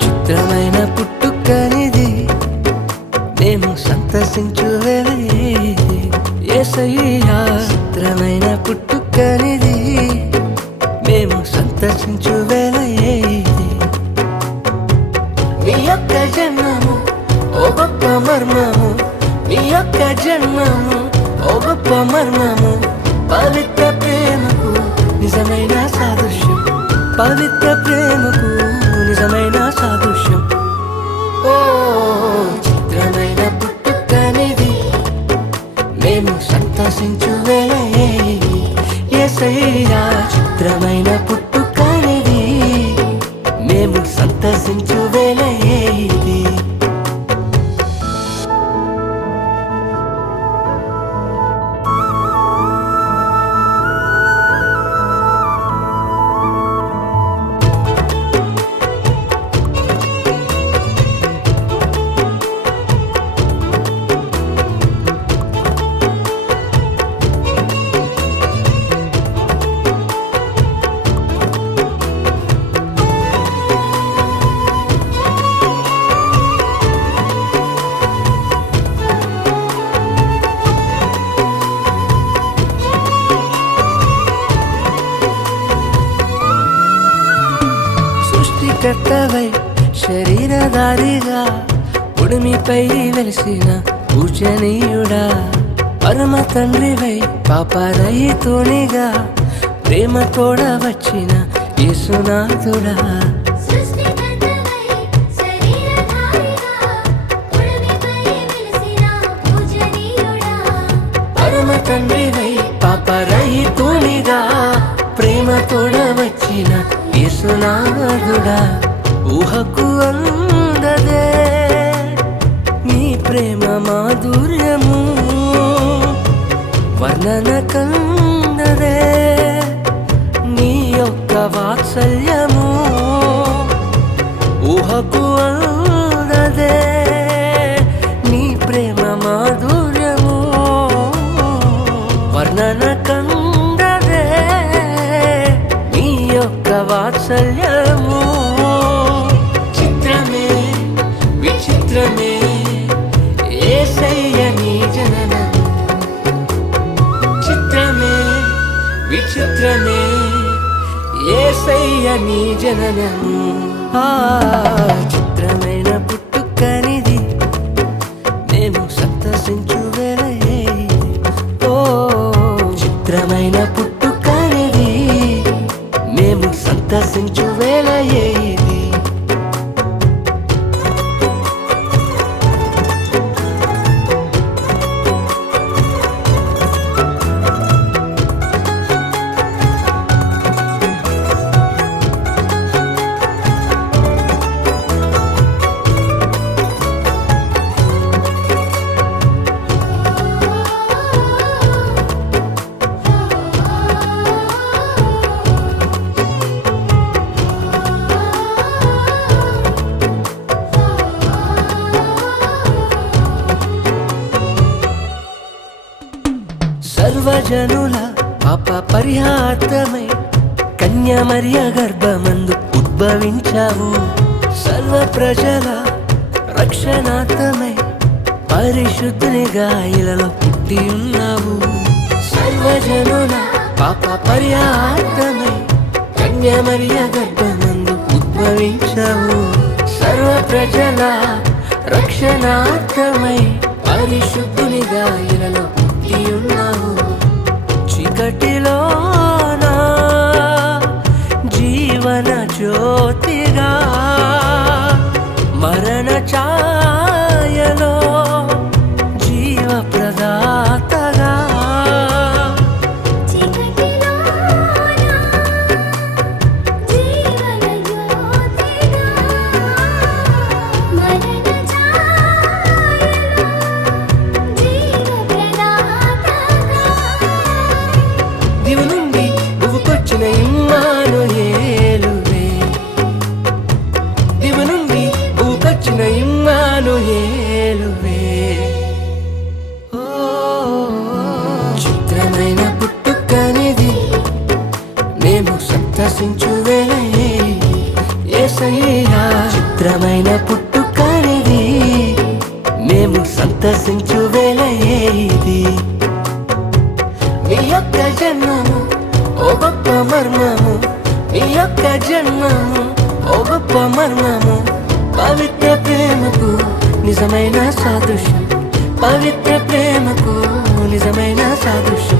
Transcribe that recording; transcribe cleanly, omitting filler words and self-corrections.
చిత్రమైన పుట్టుకనిది మేము సంతసించు వేళ యేసయ్యా. చిత్రమైన పుట్టుకనిది మేము సంతసించు వేళ మీ యొక్క జన్మము ఓ గొప్ప మర్మము, మీ యొక్క జన్మము ఓ గొప్ప మర్మము. పవిత్ర ప్రేమకు నిజమైన సాదృశ్యం, పవిత్ర ప్రేమకు నిజమైన సాదృశ్యం. ఓ చిత్రమైన పుట్టుకనిది మేము సంతసించు వేళ యేసయ్యా. చిత్రమైన పుట్టుకనిది మేము సంతసించు వేళ ఇది. సృష్టికర్తవై శరీరధారిగా ఉడిమిపై వెలిసిన పూజనీయుడా, పరమ తండ్రివై పాపరహితునిగా ప్రేమ తోడ వచ్చిన యేసునాథుడా. పరమ తండ్రివై పాపరహితునిగా ప్రేమ తోడ వచ్చిన యేసునాథుడా. ఊహకు అందదే నీ ప్రేమ మాధుర్యము, వర్ణన కందదే నీ యొక్క వాత్సల్యము. ఊహకు అందదే నీ ప్రేమ మాధుర్యము, వర్ణన కందదే నీ యొక్క వాత్సల్యము. చిత్రమే విచిత్రమే యేసయ్య నీ జననము, చిత్రమే విచిత్రమే యేసయ్య నీ జననము. చిత్రమైన పుట్టుకనిది మేము సంతసించు వేళ ఓ చిత్రమైన పుట్టుకనిది మేము సంతసించు వేళ ఇది. సర్వజనుల పాప పరిహార్థమై కన్యమర్య గర్భమందు ఉద్భవించావు. సర్వ ప్రజల రక్షణార్థమై పరిశుద్ధునిగా ఇలలో పుట్టి ఉన్నావు. సర్వజనుల పాప పరిహార్థమై కన్యమర్య గర్భమందు ఉద్భవించావు. సర్వ ప్రజల రక్షణార్థమై పరిశుద్ధునిగా ఇలలో పుట్టి ఉన్నావు. చీకటిలోనా జీవన జ్యోతిగా, మరణ ఛాయలో జీవ ప్రదాతగా వికసించు వేళ ఇది. మీ యొక్క జన్మము ఓ గొప్ప మర్మము, మీ యొక్క జన్మము ఓ గొప్ప మర్మము. పవిత్ర ప్రేమకు నిజమైన సాదృశ్యం, పవిత్ర ప్రేమకు నిజమైన సాదృశ్యం.